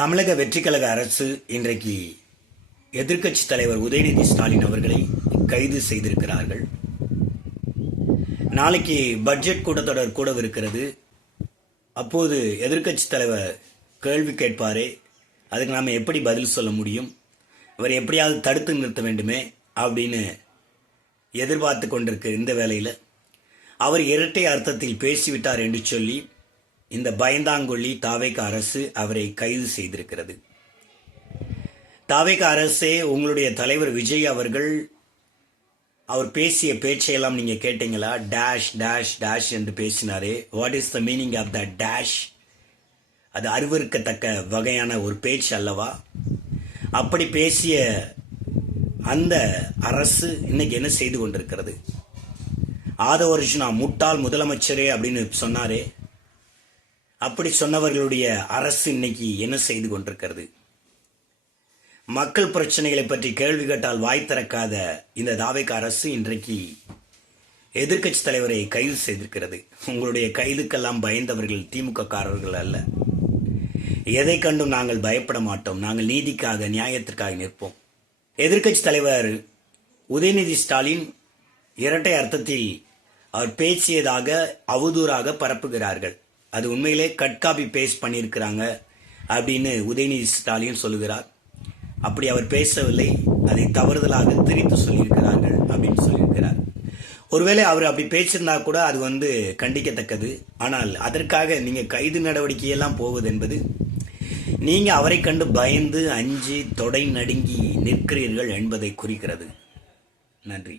தமிழக வெற்றிக்கழக அரசு இன்றைக்கு எதிர்க்கட்சி தலைவர் உதயநிதி ஸ்டாலின் அவர்களை கைது செய்திருக்கிறார்கள். நாளைக்கு பட்ஜெட் கூட்டத்தொடர் கூடவிருக்கிறது. அப்போது எதிர்க்கட்சி தலைவர் கேள்வி கேட்பாரே, அதுக்கு நாம் எப்படி பதில் சொல்ல முடியும்? அவர் எப்படியாவது தடுத்து நிறுத்த வேண்டுமே அப்படின்னு எதிர்பார்த்து கொண்டிருக்க இந்த வேளையில் அவர் இரட்டை அர்த்தத்தில் பேசிவிட்டார் என்று சொல்லி இந்த பயந்தாங்கொள்ளி தாவேக அரசு அவரை கைது செய்திருக்கிறது. தாவேக அரசே, உங்களுடைய தலைவர் விஜய் அவர்கள் அவர் பேசிய பேச்சையெல்லாம் நீங்க கேட்டீங்களா? டேஷ் டேஷ் டேஷ் என்று பேசினாரே. What is the meaning of the dash? அது அருவருக்கத்தக்க வகையான ஒரு பேச்சு அல்லவா? அப்படி பேசிய அந்த அரசு இன்னைக்கு என்ன செய்து கொண்டிருக்கிறது? ஆதவ அர்ஜுனா முட்டாள் முதலமைச்சரே அப்படின்னு சொன்னாரே, அப்படி சொன்னவர்களுடைய அரசு இன்னைக்கு என்ன செய்து கொண்டிருக்கிறது? மக்கள் பிரச்சனைகளை பற்றி கேள்வி கேட்டால் வாய் திறக்காத இந்த தாவேக அரசு இன்றைக்கு எதிர்க்கட்சி தலைவரை கைது செய்திருக்கிறது. உங்களுடைய கைதுக்கெல்லாம் பயந்தவர்கள் திமுக காரர்கள் அல்ல. எதை கண்டும் நாங்கள் பயப்பட மாட்டோம். நாங்கள் நீதிக்காக, நியாயத்திற்காக நிற்போம். எதிர்க்கட்சி தலைவர் உதயநிதி ஸ்டாலின் இரட்டை அர்த்தத்தில் அவர் பேசியதாக அவதூறாக பரப்புகிறார்கள். அது உண்மையிலே கட் காப்பி பேஸ்ட் பண்ணியிருக்கிறாங்க அப்படின்னு உதயநிதி ஸ்டாலின் சொல்லுகிறார். அப்படி அவர் பேசவில்லை, அதை தவறுதலாக திரித்து சொல்லியிருக்கிறார்கள் அப்படின்னு சொல்லியிருக்கிறார். ஒருவேளை அவர் அப்படி பேசியிருந்தா கூட அது கண்டிக்கத்தக்கது. ஆனால் அதற்காக நீங்கள் கைது நடவடிக்கையெல்லாம் போவது என்பது, நீங்கள் அவரை கண்டு பயந்து அஞ்சி தொடை நடுங்கி நிற்கிறீர்கள் என்பதை குறிக்கிறது. நன்றி.